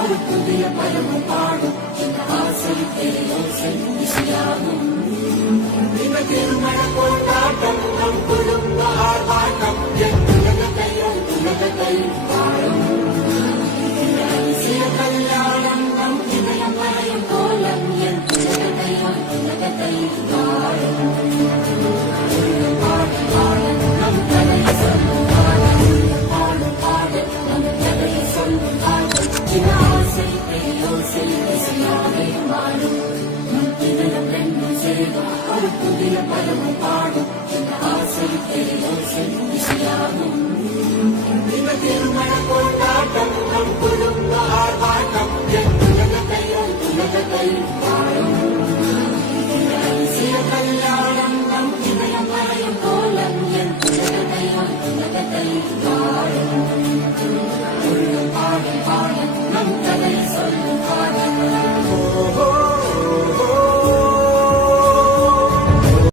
ஒரு புதிய பருவம் பாடும் இந்த ஆசை பேரோசை இசையாகும் இந்த திருமண கொண்டாட்டம் நம் குடும்ப ஆர்ப்பாட்டம் என் உலகத்தை வாழும் இந்த அதிசய கல்யாணம் நம் இதயம் மறையும் கோலம் என் உலகத்தை வாழும் நம் கதையை சொல்லும் பாடும் நம் கதையை சொல்லும் இந்த ஆசை பேரோசை இசையாகவே வாழும் நம் இதயம் ரெண்டும் சேரும் ஒரு புதிய பருவம் பாடும் இந்த ஆசை பேரோசை இசையாகும் இந்த திருமண கொண்டாட்டம் நம் குடும்ப ஆர்ப்பாட்டம் என் உலகத்தை வாழும் இந்த அதிசய கல்யாணம் நம் இதயம் மறையும் கோலம் என் உலகத்தை வாழும் பாடும் நம் கதை சொல்ல